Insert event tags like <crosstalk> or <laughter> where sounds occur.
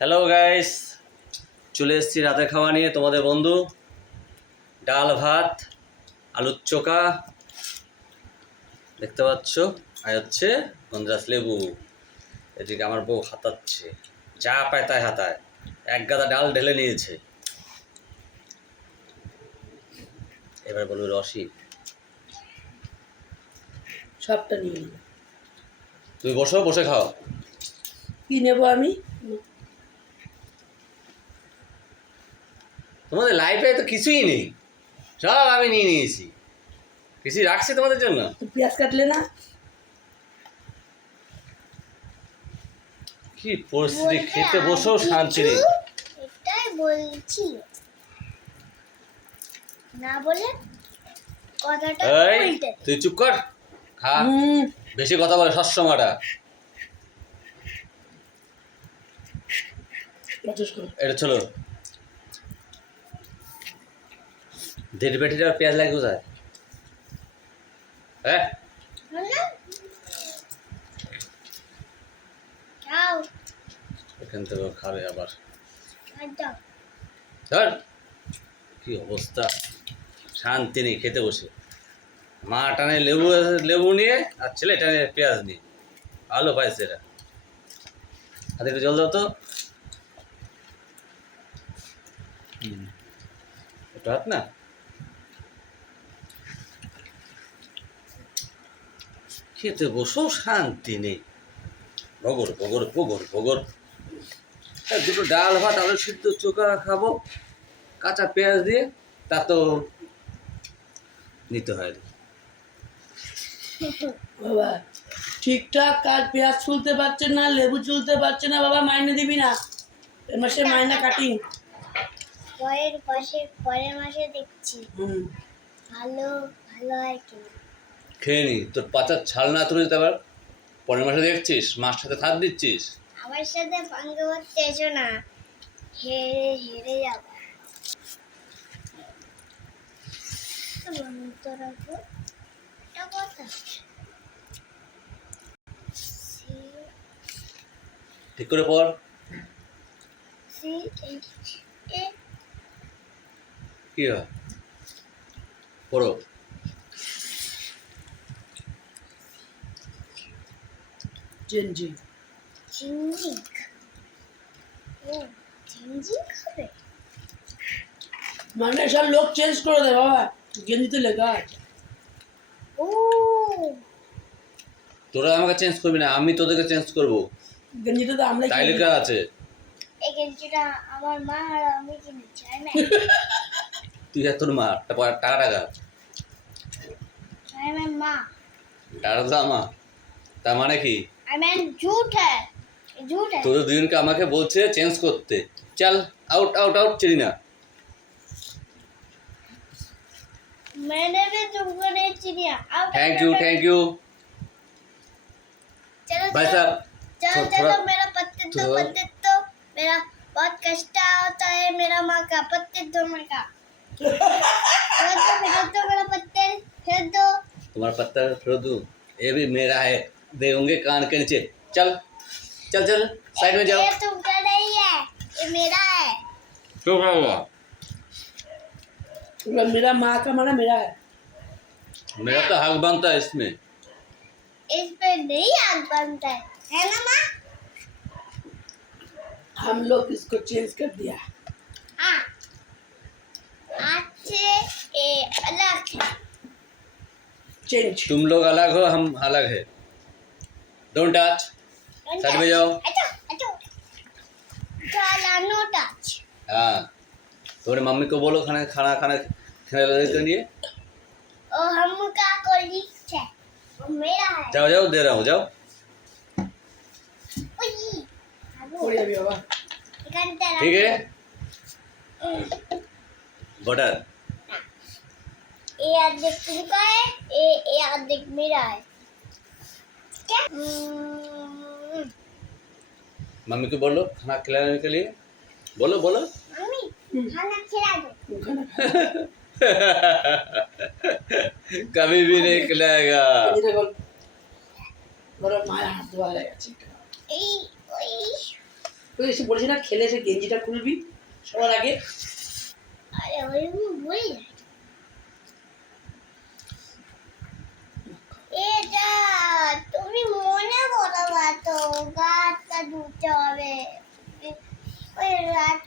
Hello guys চলে এসেছি রাতের খাওয়া নিয়ে তোমাদের বন্ধু। ডাল ভাত আলুর চোখা। দেখতে পাচ্ছ? আর হচ্ছে গন্ধরাস লেবু। এদিকে আমার বউ হাতাচ্ছে। যা পায় তাই হাতায়। এক গাদা ডাল ঢেলে নিয়েছে। এবার বলব রসি সবটা নিয়ে তুমি বসো বসে খাও। কি নেব আমি? তোমাদের লাইফে তো কিছুই নেই। সব আমি নিয়ে নিয়েছি। কিছুই রাখছি তোমাদের জন্য? পেঁয়াজ কাটলে না? কি পরিস্থিতি খেতে বসেও শান্তি নেই। এটাই বলছি। না বলে কথাটা উল্টে। তুই চুপ কর। খা। বেশি কথা বলে সবসময়টা। এটা চলো। দেড় বেটিটা পেঁয়াজ লাগে কোথায়? হ্যাঁ? এখান থেকে খাবে আবার। ধর। কি অবস্থা? শান্তি নেই খেতে বসে। মা টানে লেবু লেবু নিয়ে আর ছেলে টানে পেঁয়াজ নিয়ে। ভালো পাইছে এরা। হাতে একটু জল দাও তো। হুম। হাত না? খেতে বসেও শান্তি নেই। ভগর ভগর ভগর ভগর হ্যাঁ, দুটো ডাল ভাত আলু সিদ্ধ চোখা খাব। কাঁচা পেঁয়াজ দিয়ে তা তো নিতে হয় বাবা ঠিকঠাক কাজ পেঁয়াজ ছুলতে পারছে না লেবু চুলতে পারছে না বাবা মাইনে দিবি না। এ মাসে মাইনা কাটিং। পরের পাশে পরের মাসে দেখছি। হুম। ভালো ভালো হয় কিনা। খেয়ে নি। তোর পাচার ছাল না তুলে দিতে পার পরের মাসে দেখছিস মার সাথে খাদ দিচ্ছিস। আমার সাথে পাঙ্গে করতে এসো না। হেরে হেরে যাব। ঠিক করে পর। কি হয়? পড়ো। চেঞ্জিং চেঞ্জিং ও চেঞ্জিং হবে মানে সব লোক চেঞ্জ করে দে বাবা। গেঞ্জিতে লেখা আছে। ও তোরা আমাকে চেঞ্জ করবি না আমি তোদেরকে চেঞ্জ করব। গেঞ্জিটা তো আমরা তাই লেখা আছে? এই গেঞ্জিটা আমার মা আর আমি কিনেছি না? <laughs> তুই এত তোর মা টাকা টাকা টাকা মা। টাকা মা তার মানে কি? आई मैन झूठ है झूठ है তোদের দুজনকে আমাকে বলছে চেঞ্জ করতে চল আউট আউট আউট চিনি না मैंने भी तुमको नहीं चिनिया अब থ্যাংক ইউ থ্যাংক ইউ चलो भाई चलो साहब चलो थो- चलो थोड़ा- मेरा पत्ते तो थोड़ा- पत्ते तो मेरा बहुत कष्ट होता है मेरा माँ का पत्ते तो मेरे का <laughs> फिर दो फिर दो मेरा पत्ते फिर दो तुम्हारा पत्ता फेरो दूं ये भी मेरा है देंगे कान के नीचे। चल चल चल साइड में जाओ। ये तुमका नहीं है ये मेरा है। क्यों क्या हुआ? मेरा माँ का माना मेरा है। मेरा तो हक बनता है इसमें। इस पे नहीं आग बनता है है ना माँ? हम लोग इसको चेंज कर दिया। हाँ। आज से अलग है। चेंज तुम लोग अलग हो हम अलग है। Don't touch. Don't Side touch. जाओ. नो टच हाँ तुम्हारे मम्मी को बोलो खाना खाना खाना खिलाने के लिए और हम का कोलिक है और मेरा है जाओ जाओ दे रहा हूँ जाओ ठीक है बटर ये आधे तुमका है ये ये आधे मेरा है मम्मी को बोलो खाना खिलाने के लिए बोलो बोलो मम्मी खाना खिला दो ওখানে कभी भी नहीं खिलाएगा গেঞ্জিটা গল ওরা মায়ের হাত ধোয়া হয়ে গেছে এই ওই তুই এসে বলছি না খেলে এসে গেঞ্জিটা খুলবি সবার আগে আরে ওই বলি না Dad.